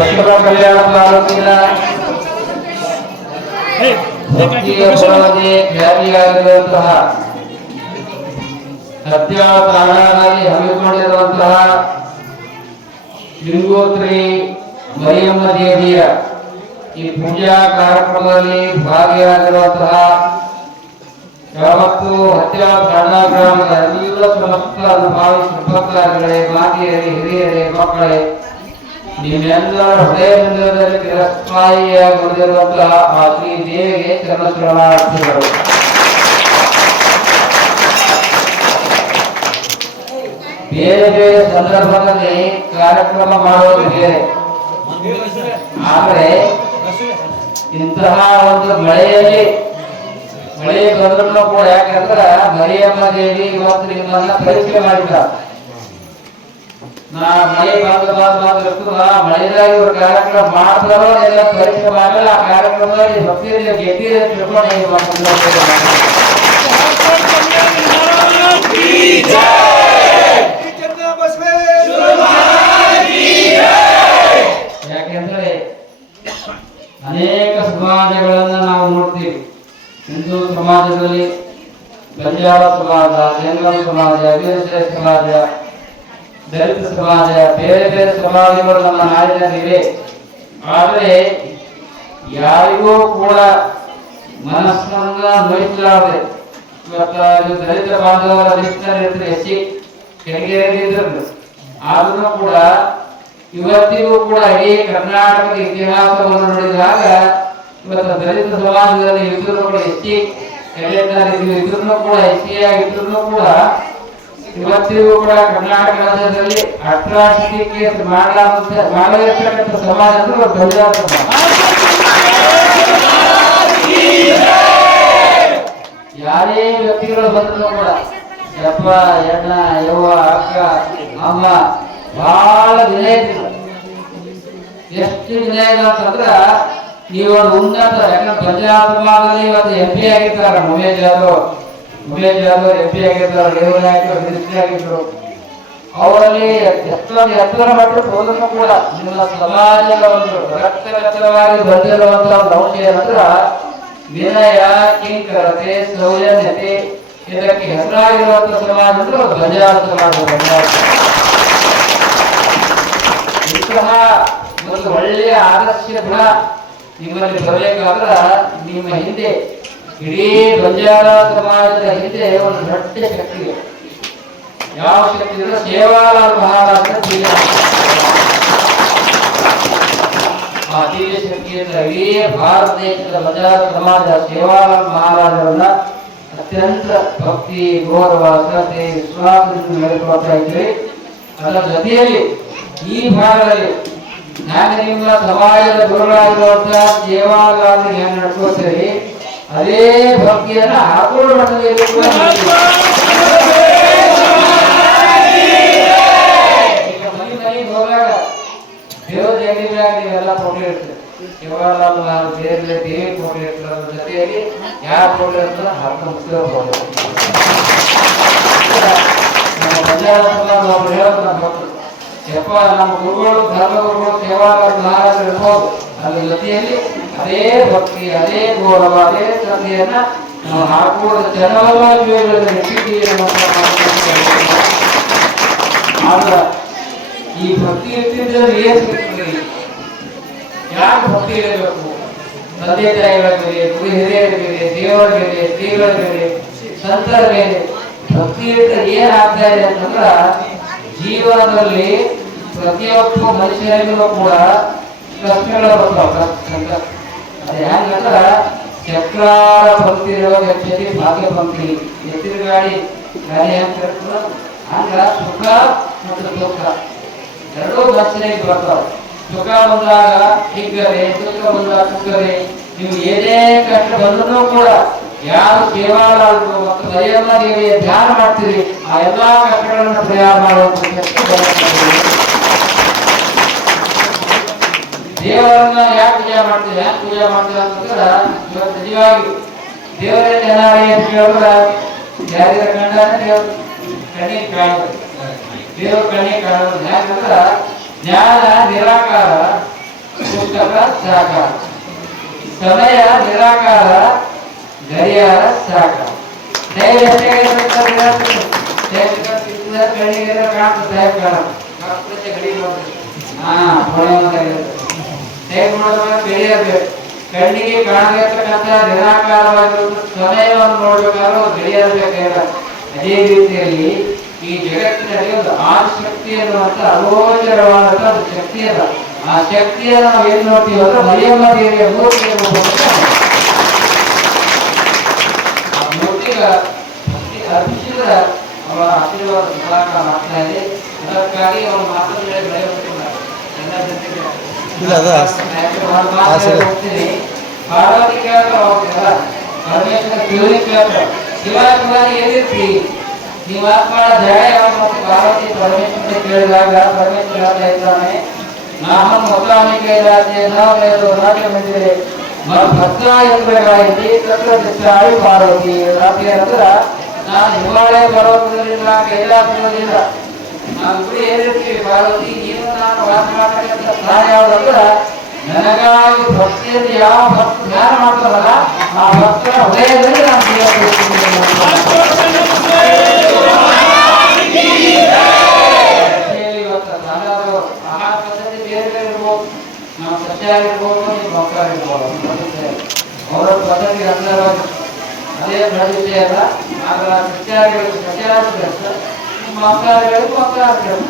ಬಸವ ಕಲ್ಯಾಣ ತಾಲೂಕಿನ ಭಕ್ತಿಯ ಪರವಾಗಿ ಖ್ಯಾತಿಯಾಗಿರುವಂತಹ ಸತ್ಯ ತಾಣದಲ್ಲಿ ಹಮ್ಮಿಕೊಂಡಿರುವಂತಹ ಲಿಂಗೋತ್ರಿ ಮರಿಯಮ್ಮ ದೇವಿಯ ಈ ಪೂಜಾ ಕಾರ್ಯಕ್ರಮದಲ್ಲಿ ಭಾಗಿಯಾಗಿರುವಂತಹ ಯಾವತ್ತು ಹತ್ಯ ತಾಣ ಗ್ರಾಮದ ಎಲ್ಲ ಸಮಸ್ತ ಅನುಭಾವಿ ಸುಭಕ್ತರೇ ಮಾತೆಯರೇ ಹಿರಿಯರೇ ಮಕ್ಕಳೇ ನಿಮ್ಮೆಲ್ಲರ ಹೃದಯ ಮಂದಿರದಲ್ಲಿ ತಿರಸ್ಕಾಯಿಯಾಗಿರುವಂತಹ ಆ ಶ್ರೀ ದೇವಿಗೆ ಚರಣಸ್ಮರಣಾರ್ಥಿಗಳು ಬೇರೆ ಬೇರೆ ಸಂದರ್ಭದಲ್ಲಿ ಕಾರ್ಯಕ್ರಮ ಮಾಡೋದು ಬೇರೆ. ಆದರೆ ಇಂತಹ ಒಂದು ಮಳೆಯಲ್ಲಿ ಮಳೆ ಬಂದ್ರೂ ಕೂಡ ಯಾಕಂದ್ರ ಮರಿಯಮ್ಮ ದೇವಿ ಇವತ್ತು ನಿಮ್ಮನ್ನ ಪರೀಕ್ಷೆ ಮಾಡಿದ ನಾ ಮಳೆ ಬಂದು ಬಂದು ಬಂದು ಮಳೆದಾಗ ಇವ್ರ ಕಾರ್ಯಕ್ರಮ ಮಾಡ್ತಾರೋ ಎಲ್ಲ ಪರೀಕ್ಷೆ ಮಾಡಲ್ಲ ಆ ಕಾರ್ಯಕ್ರಮದಲ್ಲಿ ಭಕ್ತಿಯಲ್ಲಿ ಗೆದ್ದಿರ ತಿಳ್ಕೊಂಡು ಯಾಕೆಂದ್ರೆ ಅನೇಕ ಸಮಾಜಗಳನ್ನ ನಾವು ನೋಡ್ತೀವಿ. ಹಿಂದೂ ಸಮಾಜದಲ್ಲಿ ಬಂಜಾರ ಸಮಾಜ ಜಂಗಲ್ ಸಮಾಜ, ವೀರಶೈವ ಸಮಾಜ ದಲಿತ ಸಮಾಜ, ಬೇರೆ ಬೇರೆ ಸಮಾಜಗಳು ನಮ್ಮ ನಾಡಿನಲ್ಲಿವೆ. ಆದರೆ ಯಾರಿಗೂ ಕೂಡ ಮನಸ್ಸನ್ನ ನೋಯಿಸಲಾರದೆ. ಇವತ್ತು ದಲಿತ ಬಾಂಧವರ ಲಿಸ್ಟ್ನಲ್ಲಿ ಹೆಚ್ಚಿ ಸಿ ಕೆಳಗೇರಿದ್ರು ಆದ್ರೂ ಕೂಡ ಇವತ್ತಿಗೂ ಕೂಡ ಇಡೀ ಕರ್ನಾಟಕದ ಇತಿಹಾಸವನ್ನು ನೋಡಿದಾಗ ಇವತ್ತು ದಲಿತ ಸಮಾಜದಲ್ಲಿ ಇದ್ರು ಕೂಡ ಹೆಚ್ಚಿ ಇದ್ರೂ ಕೂಡ ಆಗಿದ್ರು ಕೂಡ ಇವತ್ತಿಗೂ ಕೂಡ ಕರ್ನಾಟಕ ರಾಜ್ಯದಲ್ಲಿ ಅಟ್ರಾಸಿಟಿ ಕೇಸ್ ಮಾಡಲಾರಂತ ಮಾಡಲಿರ್ತಕ್ಕಂಥ ಸಮಾಜ ಅಂದ್ರೆ ಸಮಾಜ ಯಾರೇ ವ್ಯಕ್ತಿಗಳು ಬಂದ್ರು ಕೂಡ, ಯಪ್ಪ ಎಣ್ಣ ಯವ್ವ, ಅಕ್ಕ, ಅಮ್ಮ ಬಹಳ ವಿನಯ ಎಷ್ಟು ವಿನಯ ಅಂತಂದ್ರ ನೀವು ಉನ್ನತ, ಯಾಕಂದ್ರೆ ಸಮಾಜದಲ್ಲಿ ಇವತ್ತು ಎಂ ಪಿ ಆಗಿರ್ತಾರ ಉಮೇಶ್ ಯಾದವ್ ಮಿನಿಸ್ಟ್ರಿ ಆಗಿದ್ರು ಅವರಲ್ಲಿ ಎಷ್ಟೊಂದು ಎತ್ತರ ಮಟ್ಟಕ್ಕೆ ಹೋದಕ್ಕೂ ಕೂಡ ನಿಮ್ಮ ಸಮಾಜದ ಒಂದು ರಕ್ತ ಬಂದಿರುವಂತಹ ಒಂದು ಅಂಶ ವಿನಯ ಕಿಂಕರತೆ ಸೌಜನ್ಯತೆ ಇದಕ್ಕೆ ಹೆಸರಾಗಿರುವಂತಹ ಸಮಾಜ ಅಂದ್ರೆ ಅದು ಬಜಾರ ಸಮಾಜ. ಇಂತಹ ಒಂದು ಒಳ್ಳೆಯ ಆದರ್ಶ ಗುಣ ನಿಮ್ಮಲ್ಲಿ ಬರಬೇಕಾದ್ರ ನಿಮ್ಮ ಹಿಂದೆ ಇಡೀ ಬಂಜಾರ ಸಮಾಜದ ಹಿಂದೆ ಒಂದು ದೊಡ್ಡ ಶಕ್ತಿ ಇದೆ ಯಾವ ಶಕ್ತಿ ಅಂದ್ರೆ ಸೇವಾಲಾಲ್ ಮಹಾರಾಜ ದಿವ್ಯ ಆ ದಿವ್ಯ ಶಕ್ತಿಯಿಂದ ಇಡೀ ಭಾರತ ದೇಶದ ಬಂಜಾರ ಸಮಾಜ ಸೇವಾಲಾಲ್ ಮಹಾರಾಜರನ್ನ ಅತ್ಯಂತ ಭಕ್ತಿ ಗೌರವ ಶ್ರದ್ಧೆ ವಿಶ್ವಾಸದಿಂದ ನಡೆದುಕೊಳ್ತಾ ಇದ್ರಿ ಅದರ ಜೊತೆಯಲ್ಲಿ ಈ ಭಾಗದಲ್ಲಿ ನಾನು ನಿಮ್ಮ ಸಮಾಜದ ಗುರುಗಳಾಗಿರುವಂತಹ ಸೇವಾಲಾಲ್ ಏನು ನಡ್ಕೋತೀರಿ ಅದೇ ಭಕ್ತಿಯನ್ನ ಹಾಕೊಂಡು ಮಠದಲ್ಲಿ ಕೂಡ ಮಾಡ್ತೀವಿ. ಈಗ ಮನೆ ಮನೆಗೆ ಹೋದಾಗ ದೇವ್ರ ಜಗದಾಗ ನೀವೆಲ್ಲ ಫೋಟೋ ಇರ್ತದೆ ಶಿವಲಾಲ್ ನಾವು ಬೇರೆ ದೇವಿ ಫೋಟೋ ಇರ್ತದೆ ಅದ್ರ ಜೊತೆಯಲ್ಲಿ ಯಾವ ಫೋಟೋ ಇರ್ತದೆ ಸಮಾಜ ಒಬ್ರು ಹೇಳೋದು ನಮ್ಮ ನಮ್ಮ ಗುರುಗಳು ಧರ್ಮ ಗುರುಗಳು ಸೇವಾಲಾಲ್ ಮಹಾರಾಜರು ಇರ್ಬೋದು ಅದ್ರ ಜೊತೆಯಲ್ಲಿ ಅದೇ ಭಕ್ತಿ, ಅದೇ ಗೌರವ, ಅದೇ ಶ್ರದ್ಧೆಯನ್ನ ನಾವು ಹಾಕುವ ಜನರೆಲ್ಲ ಜೀವನದಲ್ಲಿ ಆದ್ರ ಈ ಭಕ್ತಿ ಇರ್ತಿದ್ರೆ ಏನ್ ಸಿಗ್ತದೆ ಯಾಕೆ ಭಕ್ತಿ ಇರಬೇಕು? ತಂದೆ ತಾಯಿಗಳ ಮೇಲೆ ಗುರು ಹಿರಿಯರ ಮೇಲೆ, ದೇವರ ಮೇಲೆ ಶ್ರೀಗಳ ಮೇಲೆ, ಸಂತರ ಮೇಲೆ ಭಕ್ತಿ ಇರ್ತದೆ ಏನ್ ಆಗ್ತಾ ಇದೆ ಅಂತಂದ್ರ ಜೀವನದಲ್ಲಿ ಪ್ರತಿಯೊಬ್ಬ ಮನುಷ್ಯನಿಗೂ ಕೂಡ ಪ್ರಶ್ನೆಗಳು ಬರ್ತಾವ. ಕಷ್ಟ ಅದು ಹೆಂಗಂದ್ರ ಚಕ್ರಾರ ಭಕ್ತಿ ಇರೋ ವ್ಯಕ್ತಿ ಭಾಗ್ಯ ಭಕ್ತಿ ಎತ್ತಿನ ಗಾಡಿ ಗಾಡಿ ಹೆಂಗ್ ತಿರುಗ್ತದ? ಹಂಗ ಸುಖ ಮತ್ತು ದುಃಖ ಎರಡೂ ಮನುಷ್ಯನಿಗೆ ಬರ್ತಾವ ಸುಖ ಬಂದಾಗ ಹಿಗ್ಗರೆ ದುಃಖ ಬಂದಾಗ ಕುಗ್ಗರೆ ನೀವು ಏನೇ ಕಷ್ಟ ಬಂದರೂ ಕೂಡ ಯಾರು ಸೇವಾಳಾದ್ರು ಮತ್ತು ದಯಮ್ಮ ದೇವಿಯ ಧ್ಯಾನ ಮಾಡ್ತೀರಿ ಆ ಎಲ್ಲಾ ಕಷ್ಟಗಳನ್ನು ಪರಿಹಾರ ಮಾಡುವಂತ ದೇವರನ್ನ ಯಾಕೆ ಪೂಜೆ ಮಾಡ್ತೀವಿ ಯಾಕೆ ಪೂಜೆ ಮಾಡ್ತೀವಿ ಅಂತಂದ್ರೆ ಇವತ್ತು ನಿಜವಾಗಿ ದೇವರೇ ಏನಾರ ಏನ್ ಕೇಳಿದ್ರ ಯಾರಿಗ ಕಂಡ ದೇವ್ರ ಕಣ್ಣಿಗೆ ಕಾಣುತ್ತೆ ದೇವ್ರ ಕಣ್ಣಿಗೆ ಕಾಣುತ್ತೆ ಯಾಕಂದ್ರ ಜ್ಞಾನ ನಿರಾಕಾರ ನೋಡಕ ಸಾಕಾರ ಸಮಯ ನಿರಾಕಾರ ಗಡಿಯಾರ ಸಾಕಾರ ಟೈಮ್ ಎಷ್ಟಾಗಿದೆ ಅಂತ ಹೇಳ್ತೀನಿ. ಟೈಮ್ ಕಟ್ಟಿದ್ರೆ ಬೆಳಿಗ್ಗೆ ಕಾಣ್ತದೆ ಟೈಮ್ ಕಾಣಲ್ಲ. ಕಾಣ್ತದೆ ಗಡಿ ನೋಡ್ರಿ. ಹಾ ಹೊಳೆ ಟೈಮ್ ನೋಡುವಾಗ ಬೆಳೆಯಬೇಕು ಕಣ್ಣಿಗೆ ಕಾಣಬೇಕಂತ ನಿರಾಕಾರವಾಗಿರುವ ಸಮಯವನ್ನು ನೋಡಬೇಕಾದ್ರೆ ಬೇಕಾಗಿಲ್ಲ ಅದೇ ರೀತಿಯಲ್ಲಿ ಈ ಜಗತ್ತಿನಲ್ಲಿ ಒಂದು ಆದಿಶಕ್ತಿ ಅನ್ನುವಂಥ ಅಗೋಚರವಾದಂಥ ಒಂದು ಶಕ್ತಿ ಅದ. ಆ ಶಕ್ತಿಯನ್ನು ನಾವು ಏನ್ ನೋಡ್ತೀವಿ ಅಂದ್ರೆ ಮರಿಯಮ್ಮ ದೇವಿಯ ಮೂರ್ತಿ ಆ ಮೂರ್ತಿಗ ಅರ್ಪಿಸಿದ್ರೆ ಅವರ ಆಶೀರ್ವಾದ ಸದಾಕಾಲ ಆಗ್ತಾ ಇದೆ. ಅದಕ್ಕಾಗಿ ಅವರ ಮಾತನ್ನು ಜನತೆಗೆ ಇಲ್ಲ, ಅದು ಆಸ್- ಒಂದು ಮಾತು ಹೇಳಿ ಹೋಗ್ತೀನಿ. ಪಾರ್ವತಿ ಕೇಳ್ತಾರೆ ಹೋಗ್ತೀರ ಪರಮೇಶ್ವರ ಶಿವನಿಗೆ ಕೇಳ್ತಾರೆ ಶಿವ ಶಿವ ಎಲ್ಲಿರ್ತಿ ನೀವು ಆತ್ಮಳ ಜಯ ಯಾವ ಮತ್ತು ಪಾರ್ವತಿ ಪರಮೇಶ್ವರ ಕೇಳಿದಾಗ ಪರಮೇಶ್ವರ ಹೇಳ್ತಾ ಇದ್ದಾನೆ ನಾನು ಮೊದಲಾನೆ ಕೇಳಿದಾಗೆ ನಾವು ರಾಜ್ಯ ಬಂದಿದೆ ಭಕ್ತ ಎಂಬುದಾಗಿ ತತ್ವದಿಷ್ಟಾಳಿ ಪಾರ್ವತಿ ರಾತ್ರಿ ಅಂದ್ರೆ ನಾನು ಹಿಮಾಲಯ ಪರ್ವತದಲ್ಲಿಲ್ಲ ಕೈಲಾಸದಲ್ಲಿಲ್ಲ ನಾವು ಇಬ್ಬರು ಏನಿರ್ತೀವಿ ಪಾರ್ವತಿ ನೀನು ನಾನು ವಾಸ ಮಾಡ್ತಕ್ಕಂಥ ಸ್ಥಾನ ನನಗಾಗಿ ಭಕ್ತಿಯಲ್ಲಿ ಯಾವ ಭಕ್ತ ಧ್ಯಾನ ಮಾಡ್ತಾರಲ್ಲ ಆ ಭಕ್ತರ ಹೃದಯದಲ್ಲಿ ನಾನು ನಾವು ಇರ್ಬೋದು ನೀವು ಭಕ್ತಾಹಾರಿ ಇರ್ಬೋದು ಅವರ ಪದ್ಧತಿ ಅಂದರವಾಗಿ ಅದೇ ಅಲ್ಲ ಆದ್ರೆ ಸಸ್ಯಾಹಾರಿಗಳಿಗೆ ಸಸ್ಯಾಹಾರಿ ಕೆಲಸ ನಿಮ್ಮ ಮಾಂಸಾಹಾರಿಗಳಿಗೆ ಮಾಂಸಾಹಾರ ಕೆಲಸ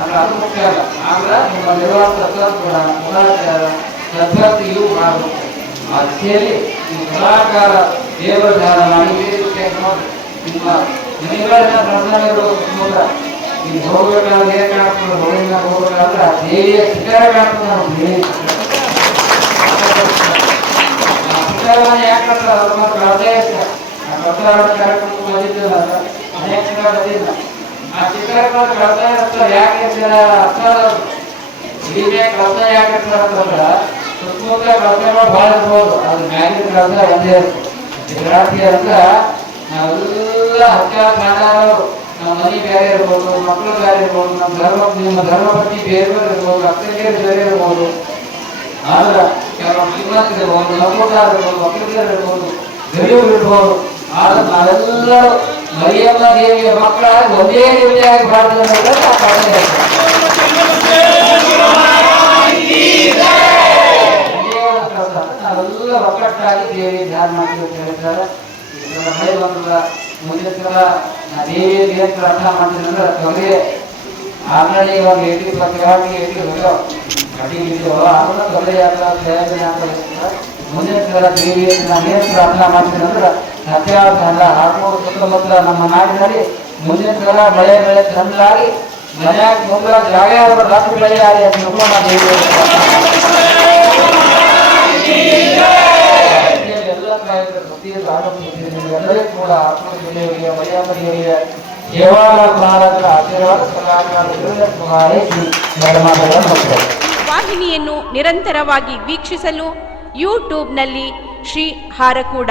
ಆದ್ರೆ ಅದು ಮುಖ್ಯ ಅಲ್ಲ ಆದ್ರೆ ನಿಮ್ಮಲ್ಲಿರುವಂಥ ತತ್ವ ಗುಣಾಚಾರ ಸದ್ಭಕ್ತಿಯು ಮಾಡಬೇಕು ಆ ದಿಶೆಯಲ್ಲಿ ಈ ಗುಣಾಕಾರ ದೇವರ ಧ್ಯಾನ ಮಾಡಿ ಈ ರೀತಿ ನೋಡಿ ನಿಮ್ಮ ಮನೆಗಳಿನ ಪ್ರಸನ್ನಗಳು ತುಂಬ ಈಗ ಹೋಗ್ಬೇಕಾದ್ರೆ ಏನ್ ಕಾಣ್ತದೆ ಹೊರಗಿನ ಹೋಗ್ಬೇಕಾದ್ರೆ ಆ ದೇವಿಯ ಶಿಖರ ಕಾಣ್ತದೆ ನಾವು ದೇವಿ ಶಿಖರವನ್ನು ಯಾಕೆ ಮಾಡ್ತಾರೆ ಅದ್ರ ಮಾತ್ರ ಅದೇ ಇಷ್ಟ ಆ ಪ್ರಸಾರ ಕಾರ್ಯಕ್ರಮ ಬಂದಿದ್ದಿಲ್ಲ ಅದು. ಅನೇಕ ಜನ ಬಂದಿಲ್ಲ ಆ ಶಿಖರ ಕಳ್ತಾ ಇರ್ತಾರೆ ಯಾಕೆ ಅಂತ ಅರ್ಥ ಆಗಲ್ಲ. ಇಲ್ಲೇ ಕಳ್ತ ಯಾಕೆ ಇರ್ತಾರೆ ಅಂತಂದ್ರೆ ಸುತ್ತಮುತ್ತ ಕಳ್ತಗಳು ಭಾಳ ಇರ್ಬೋದು ಅದ್ರ ಮ್ಯಾಗಿನ ಕಳ್ತ ಒಂದೇ ಇರ್ತದೆ ರಾತ್ರಿ ಅಂತ ನಾವೆಲ್ಲ ನಮ್ಮ ಮನೆ ಬೇರೆ ಇರ್ಬೋದು ಮಕ್ಕಳು ಬೇರೆ ಇರ್ಬೋದು, ನಮ್ಮ ಧರ್ಮ, ನಿಮ್ಮ ಧರ್ಮಪತ್ನಿ ಬೇರೆ ಬೇರೆ ಇರ್ಬೋದು, ಅಕ್ಕಂದಿರು ಬೇರೆ ಇರ್ಬೋದು. ಆದ್ರೆ ಕೆಲವು ಶ್ರೀಮಂತ ಇರ್ಬೋದು ನಮ್ಮೂಟಾರ್ ಇರ್ಬೋದು ಮಕ್ಕಳಿಗರು ಇರ್ಬೋದು ಗರೀಬರು ಇರ್ಬೋದು. ಆದ್ರೆ ನಾವೆಲ್ಲರೂ ಮರಿಯಮ್ಮ ದೇವಿಯ ಮಕ್ಕಳ ಒಂದೇ ಬಾಳ್ತಾರೆ ನಾವೆಲ್ಲ ಒಕ್ಕಟ್ಟಾಗಿ ದೇವಿ ಧ್ಯಾನ ಅಂತ ಹೇಳ್ತಾರೆ ಮುಂದಿನ ಸಲ ನಾ ದೇವಿ ಏನು ಅರ್ಥ ಮಾಡ್ತೀನಿ ಅಂದ್ರೆ ತೊಗರಿ ಆಲ್ರೆಡಿ ಇವಾಗ ಏಟಿ ಪ್ರತಿವಾಗಿ ಏಟಿ ಹೋಗ್ಯಾವ ಕಟಿಂಗ್ ಅದನ್ನ ತೊಂದರೆ ಯಾತ್ರ ಮುಂದಿನ ಸಲ ನಾನು ಏನು ಪ್ರಾರ್ಥನಾ ಮಾಡ್ತೀನಿ ಅಲ್ಲ ಆರ್ನೂರು ಸುತ್ತಮುತ್ತಲ ನಮ್ಮ ನಾಡಿನಲ್ಲಿ ಮುಂದಿನ ಸಲ ಮಳೆ, ಬೆಳೆ ಜಾಗ ರಾತ್ರಿ ಬೆಳೆ ಎಲ್ಲರಿಗೂ ಕೂಡ ವಾಹಿನಿಯನ್ನು ನಿರಂತರವಾಗಿ ವೀಕ್ಷಿಸಲು ಯೂಟ್ಯೂಬ್ನಲ್ಲಿ Shri Harakuda.